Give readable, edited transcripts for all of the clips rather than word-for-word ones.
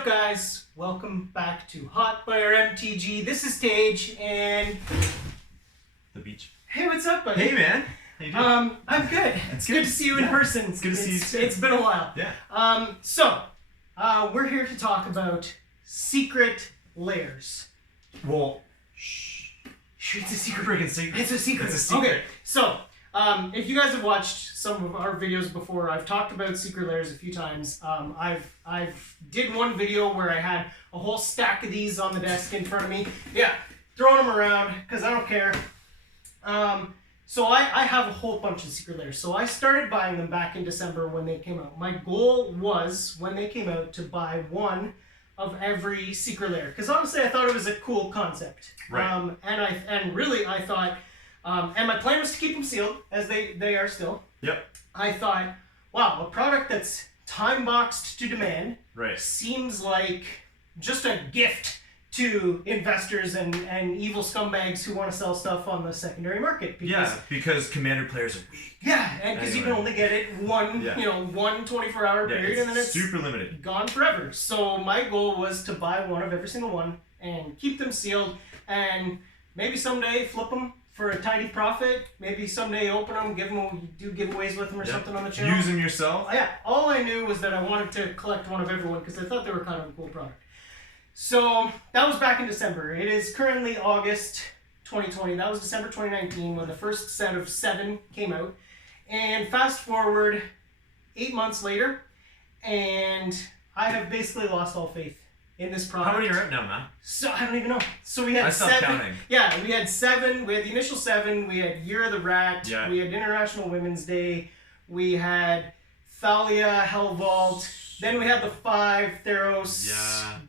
up, guys? Welcome back to Hot Fire MTG. This is Tage, and the beach. Hey, what's up, buddy? Hey, man. How you doing? I'm good. It's good to see you in person. It's good to see you too. It's been a while. Yeah. We're here to talk about secret lairs. Well, shh. It's a secret. Freaking secret. It's a secret. It's a secret. Okay. So, if you guys have watched some of our videos before, I've talked about secret lairs a few times. I've did one video where I had a whole stack of these on the desk in front of me. Yeah, throwing them around because I don't care. So I have a whole bunch of secret lairs. So I started buying them back in December when they came out. My goal was, when they came out, to buy one of every secret lair. Because honestly, I thought it was a cool concept. Right. And really, I thought, and my plan was to keep them sealed, as they are still. Yep. I thought, wow, a product that's time-boxed to demand seems like just a gift to investors and evil scumbags who want to sell stuff on the secondary market. Because Commander players are weak. Yeah, and because you can only get it one 24-hour period, and then it's super limited, gone forever. So my goal was to buy one of every single one and keep them sealed, and maybe someday flip them for a tiny profit. Maybe someday open them, do giveaways with them or something on the channel. Use them yourself. Yeah, all I knew was that I wanted to collect one of everyone because I thought they were kind of a cool product. So that was back in December. It is currently August 2020. That was December 2019 when the first set of 7 came out. And fast forward 8 months later, and I have basically lost all faith in this product. How many are out now, man? So I don't even know. So we had 7. Counting. Yeah, we had 7. We had the initial 7. We had Year of the Rat. Yeah. We had International Women's Day. We had Thalia, Hell Vault. Then we had the 5 Theros,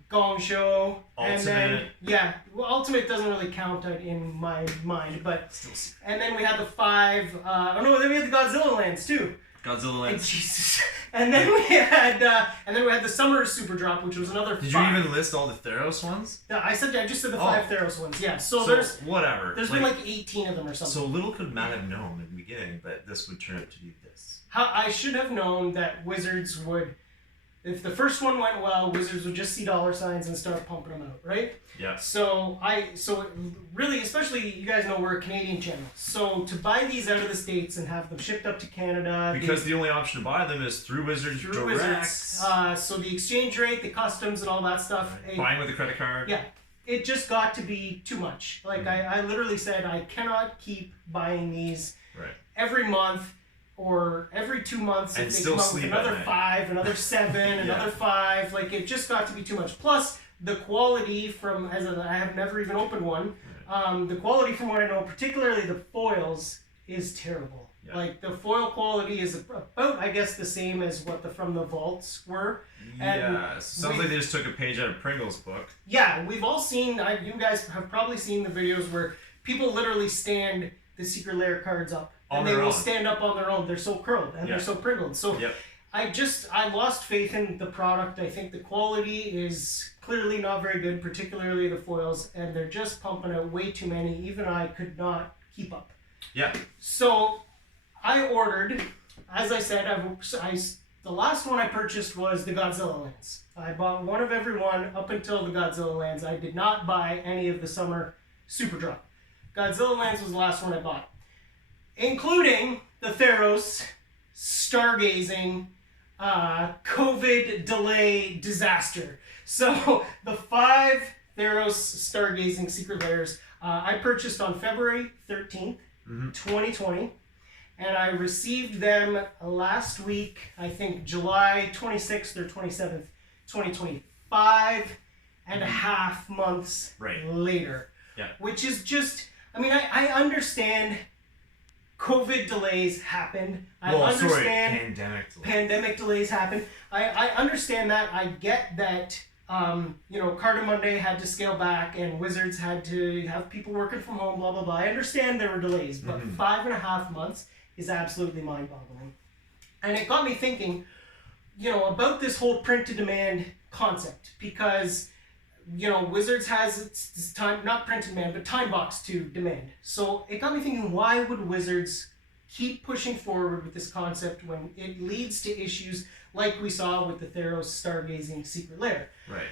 Gong Show. Ultimate. And then, Ultimate doesn't really count in my mind, but and then we had the 5. Then we had the Godzilla lands too. Godzilla lands. Jesus. And then we had the Summer Super Drop, which was another 5. Did you even list all the Theros ones? No, I just said the 5 Theros ones. Yeah. So there's whatever. There's been like 18 of them or something. So little could Matt have known at the beginning that this would turn out to be this. I should have known that Wizards would. If the first one went well, Wizards would just see dollar signs and start pumping them out, right? Yeah. So really, especially you guys know we're a Canadian channel. So to buy these out of the States and have them shipped up to Canada. Because the only option to buy them is through Wizards direct. Wizards. So the exchange rate, the customs and all that stuff. Buying with a credit card. Yeah. It just got to be too much. Like I literally said, I cannot keep buying these every month. Or every 2 months, and if they still come up with sleep another 5, another 7, another 5. Like, it just got to be too much. Plus, the quality I have never even opened one. The quality from what I know, particularly the foils, is terrible. Yeah. Like, the foil quality is about, I guess, the same as what from the vaults were. Sounds like they just took a page out of Pringle's book. Yeah, we've all seen, you guys have probably seen the videos where people literally stand the secret lair cards up. And they will stand up on their own. They're so curled and they're so pringled. So I lost faith in the product. I think the quality is clearly not very good, particularly the foils, and they're just pumping out way too many. Even I could not keep up. Yeah. So I ordered, as I said, the last one I purchased was the Godzilla lands. I bought one of every one up until the Godzilla lands. I did not buy any of the Summer Super Drop. Godzilla lands was the last one I bought. Including the Theros stargazing COVID delay disaster. So the 5 Theros stargazing secret lairs I purchased on February 13th, 2020. And I received them last week, I think July 26th or 27th, 2025, and a half months later. Yeah. Which is just, I understand COVID delays happened. I understand pandemic delays happened. I understand that. I get that, Carter Monday had to scale back and Wizards had to have people working from home, blah, blah, blah. I understand there were delays, but 5.5 months is absolutely mind-boggling. And it got me thinking, about this whole print-to-demand concept because Wizards has its time, not print to demand, but time box to demand. So it got me thinking, why would Wizards keep pushing forward with this concept when it leads to issues like we saw with the Theros Stargazing Secret Lair. Right.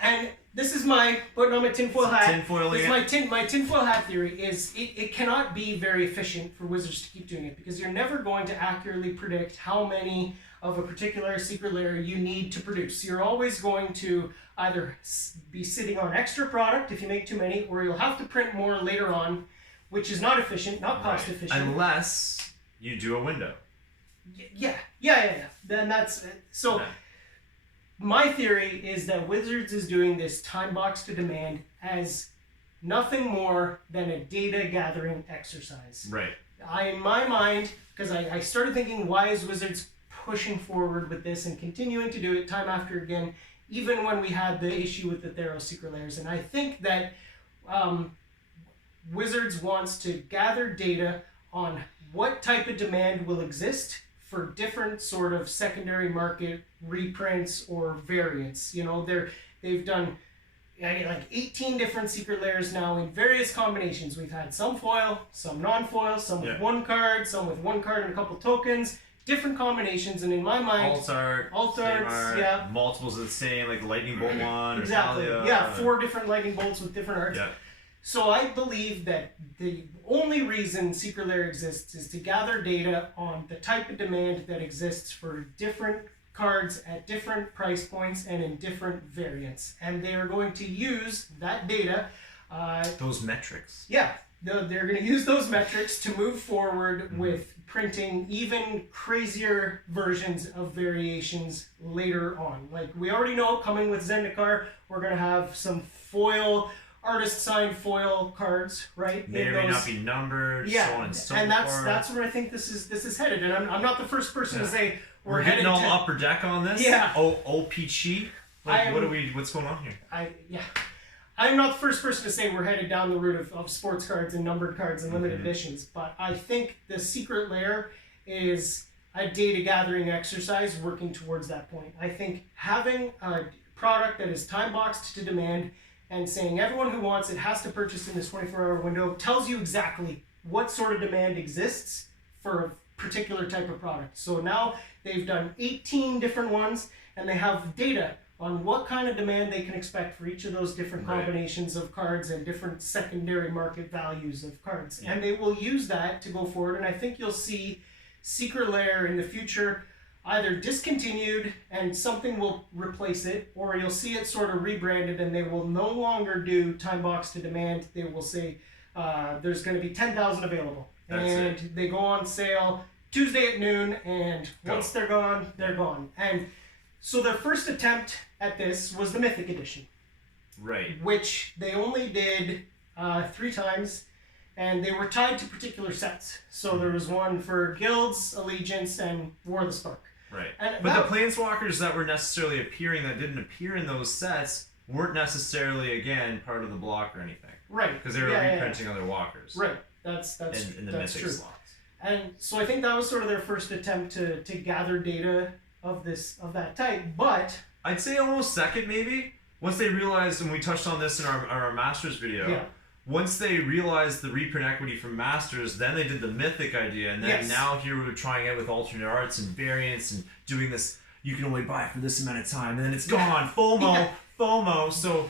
And this is my putting on my tinfoil hat. Tinfoiling my tinfoil hat theory is it cannot be very efficient for Wizards to keep doing it, because you're never going to accurately predict how many of a particular secret lair you need to produce. You're always going to either be sitting on extra product if you make too many, or you'll have to print more later on, which is not efficient, not cost efficient. Unless you do a window. Yeah. Then that's so. Yeah. My theory is that Wizards is doing this time box to demand as nothing more than a data gathering exercise. Right. In my mind, because I started thinking, why is Wizards pushing forward with this and continuing to do it time after again, even when we had the issue with the Theros Secret Lairs? And I think that Wizards wants to gather data on what type of demand will exist for different sort of secondary market reprints or variants. You know, they've done like 18 different secret lairs now in various combinations. We've had some foil, some non-foil, some with one card, some with one card and a couple tokens, different combinations. And in my mind, alt arts, yeah, multiples of the same, like the lightning bolt one. Exactly. Or yeah, 4 different lightning bolts with different arts. Yeah. So I believe that the only reason Secret Lair exists is to gather data on the type of demand that exists for different cards at different price points and in different variants. And they are going to use that data. Those metrics. Yeah, they're going to use those metrics to move forward with printing even crazier versions of variations later on. Like we already know, coming with Zendikar, we're going to have some foil, artist signed foil cards, right? May or may not be numbered, so on and so forth. And that's where I think this is headed. And I'm not the first person to say we're getting all upper deck on this. Yeah. OPG. Like, what's going on here? I'm not the first person to say we're headed down the route of sports cards and numbered cards and limited editions, but I think the Secret Lair is a data gathering exercise working towards that point. I think having a product that is time boxed to demand and saying everyone who wants it has to purchase in this 24-hour window tells you exactly what sort of demand exists for a particular type of product. So now they've done 18 different ones, and they have data on what kind of demand they can expect for each of those different combinations of cards and different secondary market values of cards. Yeah. And they will use that to go forward, and I think you'll see Secret Lair in the future either discontinued and something will replace it, or you'll see it sort of rebranded and they will no longer do time box to demand. They will say there's going to be 10,000 available. They go on sale Tuesday at noon, and once they're gone, they're gone. And so their first attempt at this was the Mythic Edition. Right. Which they only did 3 times, and they were tied to particular sets. So there was one for Guilds, Allegiance, and War of the Spark. Right. But the planeswalkers that were necessarily appearing that didn't appear in those sets weren't necessarily, again, part of the block or anything. Right. Because they were reprinting other walkers. Right. That's in the Mythic true. slots. And so I think that was sort of their first attempt to gather data of that type. But I'd say almost second, maybe. Once they realized, and we touched on this in our Masters video, once they realized the reprint equity from Masters, then they did the Mythic idea, and then now here we're trying it with alternate arts and variants and doing this, you can only buy it for this amount of time, and then it's gone. FOMO. So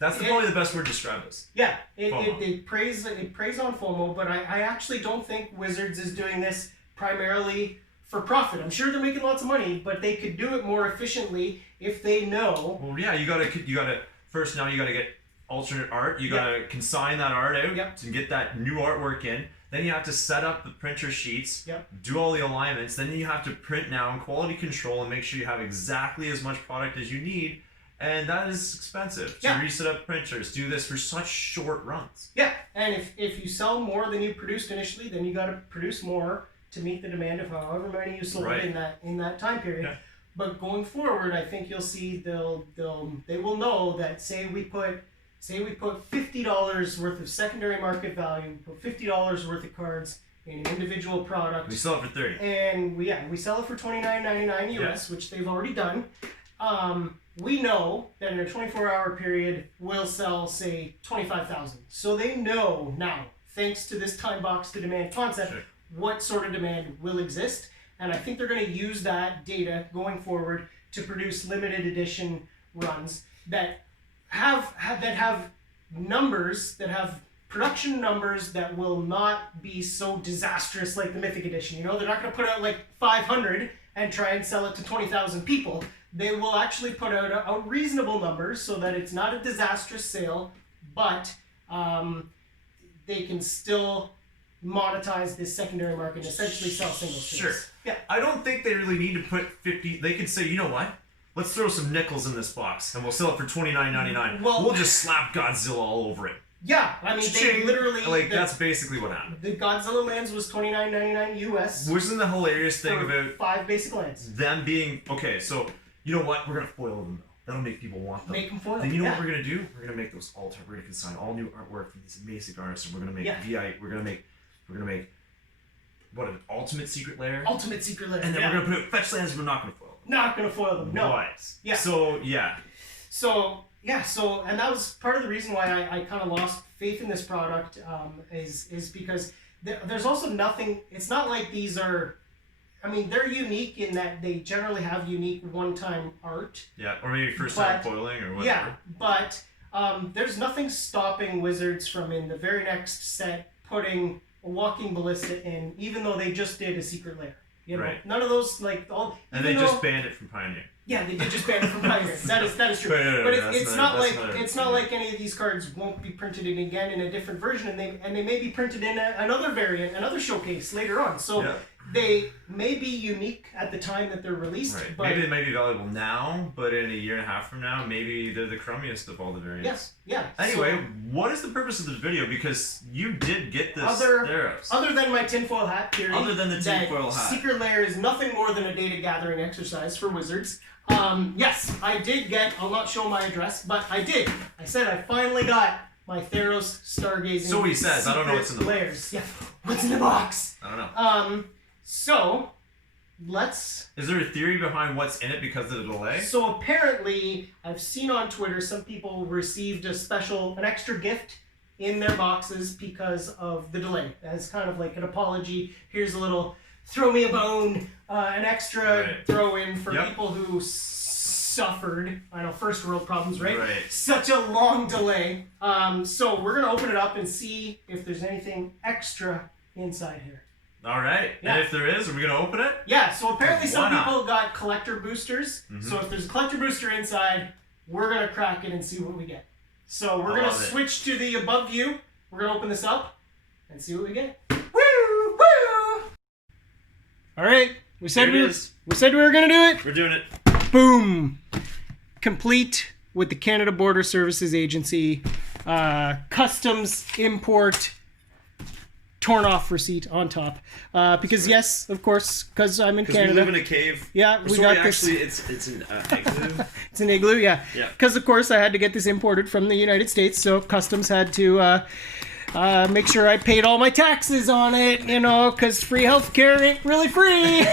that's probably the best word to describe this. Yeah, it preys on FOMO, but I actually don't think Wizards is doing this primarily for profit. I'm sure they're making lots of money, but they could do it more efficiently if they know. Well, yeah, you gotta first now you gotta get alternate art. You gotta consign that art out to get that new artwork in. Then you have to set up the printer sheets, do all the alignments. Then you have to print now and quality control and make sure you have exactly as much product as you need. And that is expensive to reset up printers. Do this for such short runs. Yeah, and if you sell more than you produced initially, then you got to produce more to meet the demand of however many you sold in that time period. Yeah. But going forward, I think you'll see they will know that say we put $50 worth of secondary market value, put $50 worth of cards in an individual product. We sell it for $30. And we sell it for $29.99 US, which they've already done. We know that in a 24-hour period, we'll sell, say, 25,000. So they know now, thanks to this time box to demand concept, what sort of demand will exist. And I think they're going to use that data going forward to produce limited edition runs that have numbers, that have production numbers that will not be so disastrous like the Mythic Edition. You know, they're not going to put out like 500 and try and sell it to 20,000 people. They will actually put out a reasonable number so that it's not a disastrous sale, but they can still monetize this secondary market and essentially sell single streams. Sure. Yeah. I don't think they really need to put 50. They could say, you know what? Let's throw some nickels in this box and we'll sell it for $29.99. Well, we'll just slap Godzilla all over it. Yeah, I mean, they literally... that's basically what happened. The Godzilla lands was $29.99 US. Wasn't the hilarious thing about 5 basic lands? Them being... Okay, so, you know what? We're going to foil them, though. That'll make people want them. Make them foil. Then you know what we're going to do? We're going to make those alter... We're going to consign all new artwork from these amazing artists, and we're going to make VI... We're going to make... What, an ultimate secret lair? Ultimate secret lair. And then we're going to put fetch lands, we're not going to foil them. Not going to foil them, no. Right. Yeah. So, yeah. So, and that was part of the reason why I kind of lost faith in this product, is because there's also nothing, it's not like these are, I mean, they're unique in that they generally have unique one-time art. Yeah, or maybe first-time foiling or whatever. Yeah, but there's nothing stopping Wizards from, in the very next set, putting a Walking Ballista in, even though they just did a secret lair. You know, right. None of those, like, all... And they just banned it from Pioneer. Yeah, they did just ban it from Pioneer. That is true. But it's not like any of these cards won't be printed in again in a different version, and they may be printed in another variant, another showcase later on. So they may be unique at the time that they're released. Right. But maybe they may be valuable now, but in a year and a half from now, maybe they're the crummiest of all the variants. Yes. Yeah. Anyway, what is the purpose of this video? Because you did get this Theros. Other than my tinfoil hat theory. Other than the tinfoil hat. Secret Lair is nothing more than a data gathering exercise for Wizards. Yes, I did get, I'll not show my address, but I did. I said I finally got my Theros Stargazing. So he says, I don't know what's in the box. Yeah, what's in the box? I don't know. So, let's... Is there a theory behind what's in it because of the delay? So apparently, I've seen on Twitter some people received an extra gift in their boxes because of the delay. As kind of like an apology. Here's a little throw me a bone, an extra throw in for people who suffered, I know, first world problems, right? Such a long delay. So we're going to open it up and see if there's anything extra inside here. All right. Yeah. And if there is, are we going to open it? Yeah. So apparently some people got collector boosters. Mm-hmm. So if there's a collector booster inside, we're going to crack it and see what we get. So we're going to switch to the above view. We're going to open this up and see what we get. Woo! Woo! All right. We said we were going to do it. We're doing it. Boom. Complete with the Canada Border Services Agency customs import torn off receipt on top, because yes, of course, because I'm in Canada. We live in a cave. Yeah, we got this. Actually, it's an igloo. It's an igloo, yeah. Because of course I had to get this imported from the United States, so customs had to make sure I paid all my taxes on it, you know, because free healthcare ain't really free.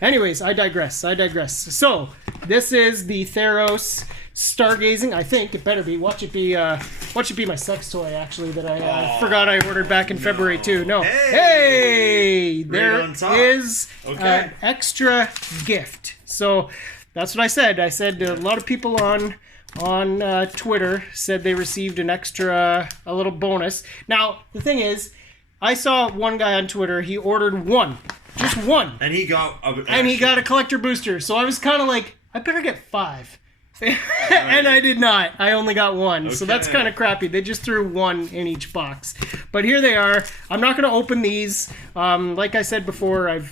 Anyways, I digress. So this is the Theros Stargazing. I think it better be. Watch it be my sex toy, actually, that I forgot I ordered back in February too. No. Hey! There is an extra gift. So that's what I said. I said a lot of people on Twitter said they received an extra, a little bonus. Now, the thing is, I saw one guy on Twitter, he ordered one. Just one. And he got a collector booster. So I was kind of like, I better get 5. And I did not. I only got one. Okay. So that's kind of crappy. They just threw one in each box. But here they are. I'm not going to open these. Like I said before,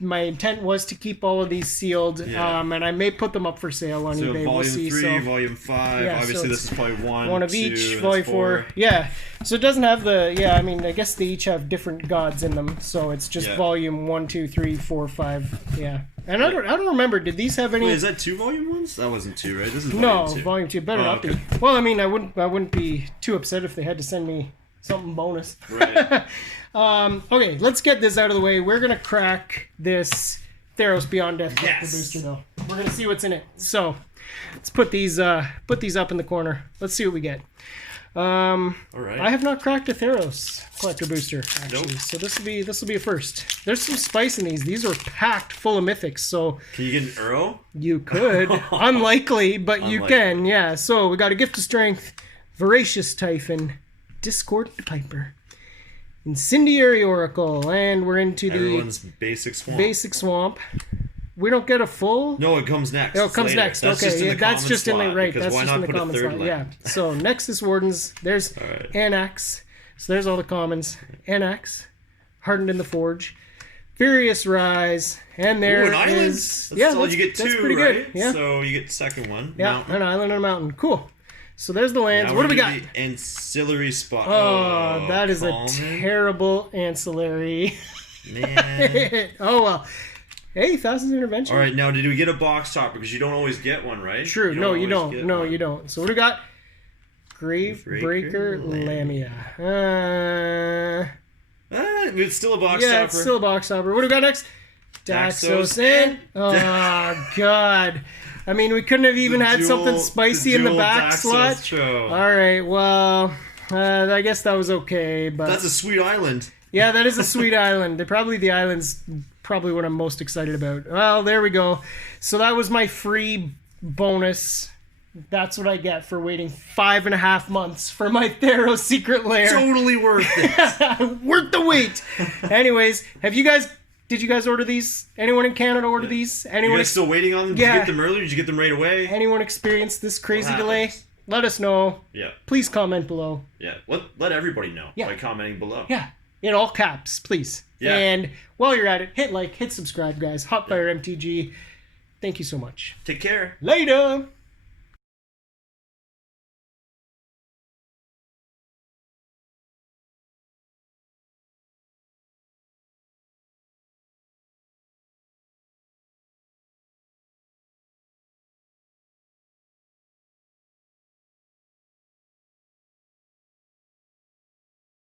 my intent was to keep all of these sealed, and I may put them up for sale on eBay. Volume we'll see. 3, Volume 5. Yeah, obviously, this is probably one of each. Volume 4. Yeah. So it doesn't have the. Yeah, I mean, I guess they each have different gods in them. So it's just Volume 1, 2, 3, 4, 5. Yeah. And I don't remember. Did these have any? Wait, is that 2 volume ones? That wasn't 2, right? This is volume 2. Volume 2. Better not be. Well, I mean, I wouldn't be too upset if they had to send me something bonus. Right. Okay, let's get this out of the way. We're gonna crack this Theros Beyond Death booster, though. We're gonna see what's in it. So let's put these up in the corner. Let's see what we get. All right. I have not cracked a Theros collector booster actually, Nope. so this will be a first. There's some spice in these. These are packed full of mythics, so Can you get an Uro? you could. Unlikely, but you Unlikely. can. Yeah. So we got a Gift of Strength, Voracious Typhon, Discordant Piper, Incendiary Oracle, and we're into Everyone's basic swamp. basic swamp. We don't get a full. No, it comes next. Oh, it It's comes later. next. That's Okay, just in yeah, the that's common just in the slot, right. because That's why just not in the put a common third slot. land? Yeah. So Nexus Wardens. There's Alright. NX. So there's all the commons. NX, Hardened in the Forge, Furious Rise, and there Ooh, an island. is- That's yeah, all you get that's two, pretty right? good. Yeah. So you get the second one. Yeah, Mountain. an island and a mountain. Cool. So there's the lands. Now What do we're we got? gonna do the ancillary spot. Oh, that is a common. terrible ancillary. Man. Oh well. Hey, Thousands Intervention. All right, now did we get a box topper? Because you don't always get one, right? True. No, you always don't. get No, one. you don't. So what do we got? Gravebreaker Lamia. It's still a box Yeah, topper. it's still a box topper. What do we got next? Daxos Daxos in. Oh God. I mean, we couldn't have even The had dual- something spicy in the dual back Daxos slot. show. All right. Well, I guess that was okay, but That's a sweet island. yeah, that is a sweet island. The island's probably what I'm most excited about. Well, there we go. So that was my free bonus. That's what I get for waiting 5.5 months for my Theros Secret Lair. Totally worth it. Worth the wait. Anyways, did you guys order these? Anyone in Canada order these? You Anyone guys still waiting on them? Did Yeah. you get them earlier? Did you get them right away? anyone experience this crazy What delay? happens? Let us know. Yeah, Please comment below. yeah. Let everybody know Yeah. by commenting below. Yeah. In all caps, please. Yeah. And while you're at it, hit like, hit subscribe, guys. Hotfire MTG. Thank you so much. Take care. Later.